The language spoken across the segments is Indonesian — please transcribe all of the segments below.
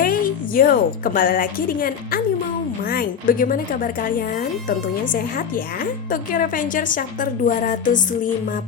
Hey yo, kembali lagi dengan Animal Mind. Bagaimana kabar kalian? Tentunya sehat ya. Tokyo Revengers chapter 252.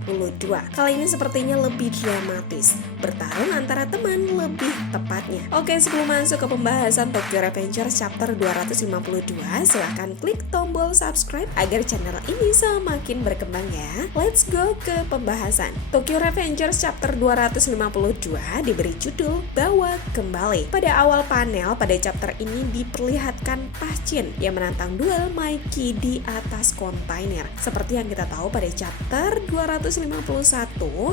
Kali ini sepertinya lebih dramatis, bertarung antara teman lebih tepatnya. Oke, sebelum masuk ke pembahasan Tokyo Revengers chapter 252, silahkan klik tombol subscribe agar channel ini semakin berkembang ya. Let's go ke pembahasan. Tokyo Revengers chapter 252 diberi judul Bawa Kembali. Pada awal panel pada chapter ini diperlihatkan Pachin yang menantang duel Mikey di atas kontainer. Seperti yang kita tahu pada chapter 251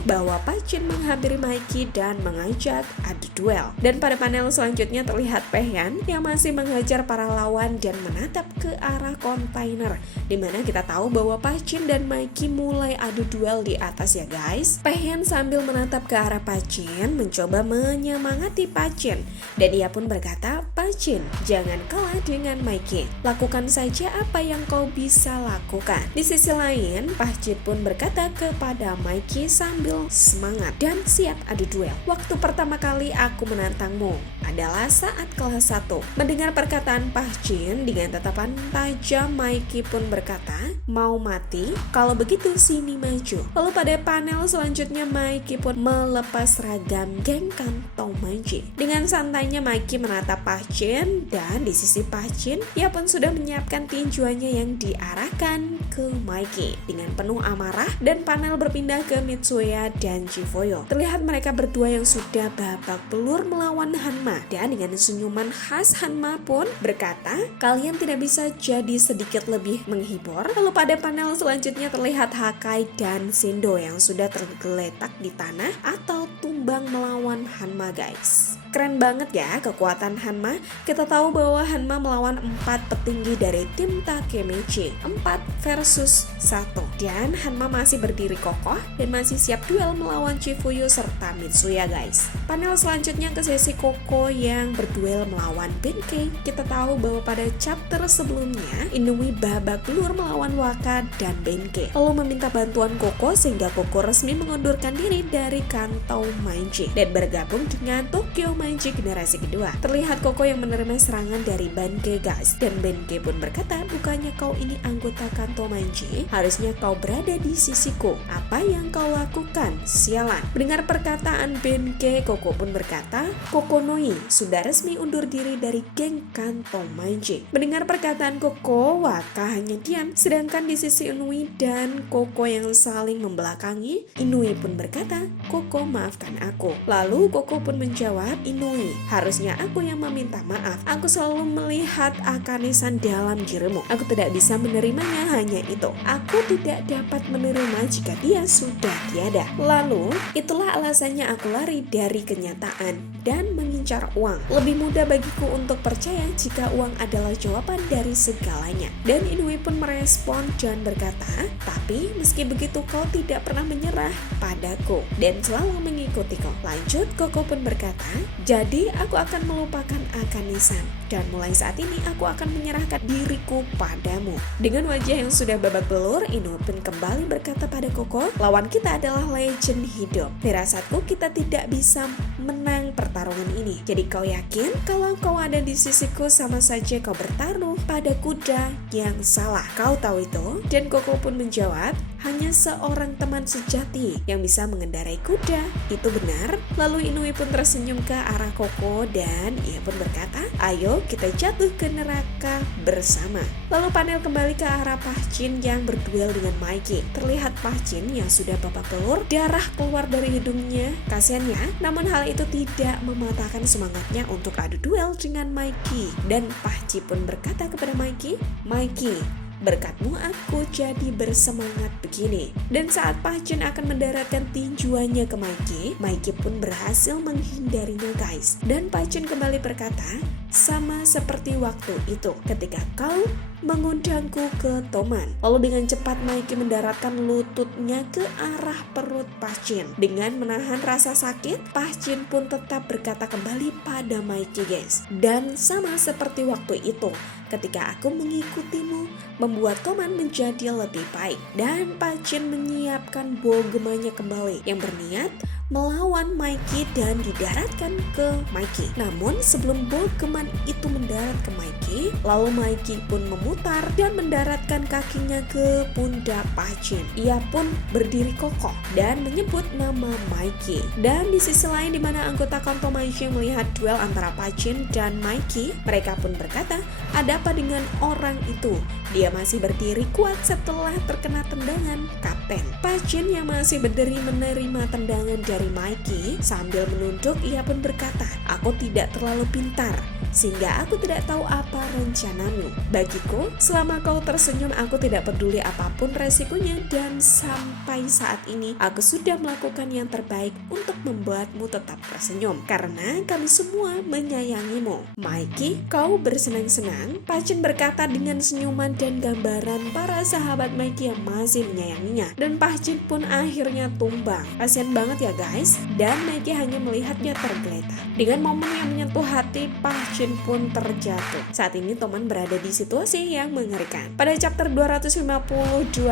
bahwa Pachin menghampiri Mikey dan mengajak adu duel. Dan pada panel selanjutnya terlihat Paehyun yang masih menghajar para lawan dan menatap ke arah kontainer, dimana kita tahu bahwa Pachin dan Mikey mulai adu duel di atas ya guys. Paehyun sambil menatap ke arah Pachin mencoba menyemangati Pachin, dan ia pun berkata, "Pachin, jangan kalah dengan Mikey. Lakukan saja apa yang kau bisa lakukan." Di sisi lain, Pachin pun berkata kepada Mikey sambil semangat dan siap adu duel. "Waktu pertama kali aku menantangmu adalah saat kelas 1. Mendengar perkataan Pachin dengan tatapan tajam, Mikey pun berkata, "Mau mati? Kalau begitu sini maju." Lalu pada panel selanjutnya Mikey pun melepas seragam geng kantong manji. Dengan santainya Mikey menatap Pachin, dan di sisi Pachin ia pun sudah menyiapkan tinjuannya yang diarahkan ke Mikey dengan penuh amarah. Dan panel berpindah ke Mitsuya dan Chifoyo. Terlihat mereka berdua yang sudah babak belur melawan Hanma, dan dengan senyuman khas Hanma pun berkata, "Kalian tidak bisa jadi sedikit lebih menghibur." Lalu pada panel selanjutnya terlihat Hakai dan Sendo yang sudah tergeletak di tanah atau tumbang melawan Hanma guys. Keren banget ya kekuatan Hanma. Kita tahu bahwa Hanma melawan 4 petinggi dari tim Takemichi, 4 versus 1. Dan Hanma masih berdiri kokoh dan masih siap duel melawan Chifuyu serta Mitsuya guys. Panel selanjutnya ke sesi Koko yang berduel melawan Benkei. Kita tahu bahwa pada chapter sebelumnya Inui babak belur melawan Waka dan Benkei, lalu meminta bantuan Koko sehingga Koko resmi mengundurkan diri dari Kanto Manji dan bergabung dengan Tokyo Manji generasi kedua. Terlihat Koko yang menerima serangan dari Benkei guys, dan Benkei pun berkata, "Bukannya kau ini anggota Kanto Manji, harusnya kau berada di sisiku. Apa yang kau lakukan? Sialan." Mendengar perkataan Benkei, Koko pun berkata, "Kokonoi sudah resmi undur diri dari geng Kanto Manji." Mendengar perkataan Koko, Waka hanya diam, sedangkan di sisi Inui dan Koko yang saling membelakangi, Inui pun berkata, "Koko, maafkan aku." Lalu Koko pun menjawab, "Inui, harusnya aku yang meminta maaf. Aku selalu melihat Akane-san dalam dirimu. Aku tidak bisa menerimanya, hanya itu. Aku tidak dapat menerima jika dia sudah tiada. Lalu, itulah alasannya aku lari dari kenyataan dan mengincar uang. Lebih mudah bagiku untuk percaya jika uang adalah jawaban dari segalanya." Dan Inui pun merespon dan berkata, "Tapi meski begitu kau tidak pernah menyerah padaku dan selalu mengikutiku." Lanjut, Koko pun berkata, "Jadi aku akan melupakan Akane-san dan mulai saat ini aku akan menyerahkan diriku padamu." Dengan wajah yang sudah babak belur, Inui pun kembali berkata pada Koko, "Lawan kita adalah legend hidup. Firasatku kita tidak bisa menang pertarungan ini. Jadi kau yakin kalau kau ada di sisiku sama saja kau bertaruh pada kuda yang salah. Kau tahu itu?" Dan Koko pun menjawab, "Hanya seorang teman sejati yang bisa mengendarai kuda. Itu benar." Lalu Inui pun tersenyum ke arah Koko dan ia pun berkata, "Ayo kita jatuh ke neraka bersama." Lalu panel kembali ke arah Pachin yang berduel dengan Mikey. Terlihat Pachin yang sudah babak belur, darah keluar dari hidungnya. Kasiannya, namun hal itu tidak mematahkan semangatnya untuk adu duel dengan Mikey. Dan Pachin pun berkata kepada Mikey, "Mikey, berkatmu aku jadi bersemangat begini." Dan saat Pachin akan mendaratkan tinjuannya ke Mikey, Mikey pun berhasil menghindarinya guys. Dan Pachin kembali berkata, "Sama seperti waktu itu ketika kau mengundangku ke Toman." Lalu dengan cepat Mikey mendaratkan lututnya ke arah perut Pachin. Dengan menahan rasa sakit, Pachin pun tetap berkata kembali pada Mikey guys, "Dan sama seperti waktu itu ketika aku mengikutimu, membuat Toman menjadi lebih baik." Dan Pachin menyiapkan bow gemanya kembali yang berniat melawan Mikey dan didaratkan ke Mikey. Namun sebelum Bogeman itu mendarat ke Mikey, lalu Mikey pun memutar dan mendaratkan kakinya ke pundak Pachin. Ia pun berdiri kokoh dan menyebut nama Mikey. Dan di sisi lain di mana anggota Kontomaji melihat duel antara Pachin dan Mikey, mereka pun berkata, ada apa dengan orang itu? Dia masih berdiri kuat setelah terkena tendangan kapten. Pachin yang masih berdiri menerima tendangan dari Mikey sambil menunduk, ia pun berkata, aku tidak terlalu pintar sehingga aku tidak tahu apa rencanamu. Bagiku, selama kau tersenyum aku tidak peduli apapun resikonya, dan sampai saat ini aku sudah melakukan yang terbaik untuk membuatmu tetap tersenyum karena kami semua menyayangimu. Mikey, kau bersenang-senang? Pachin berkata dengan senyuman dan gambaran para sahabat Mikey yang masih menyayanginya, dan Pachin pun akhirnya tumbang. Kasian banget ya guys, dan Mikey hanya melihatnya tergeletak. Dengan momen yang menyentuh hati, Pachin pun terjatuh. Saat ini Toman berada di situasi yang mengerikan. Pada chapter 252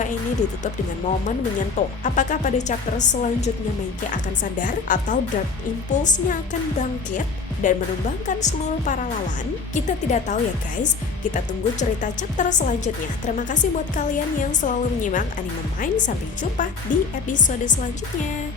ini ditutup dengan momen menyentuh. Apakah pada chapter selanjutnya Mikey akan sadar atau Dark Impulse-nya akan bangkit dan menumbangkan seluruh para lawan? Kita tidak tahu ya guys. Kita tunggu cerita chapter selanjutnya. Terima kasih buat kalian yang selalu menyimak Anime Mind. Sampai jumpa di episode selanjutnya.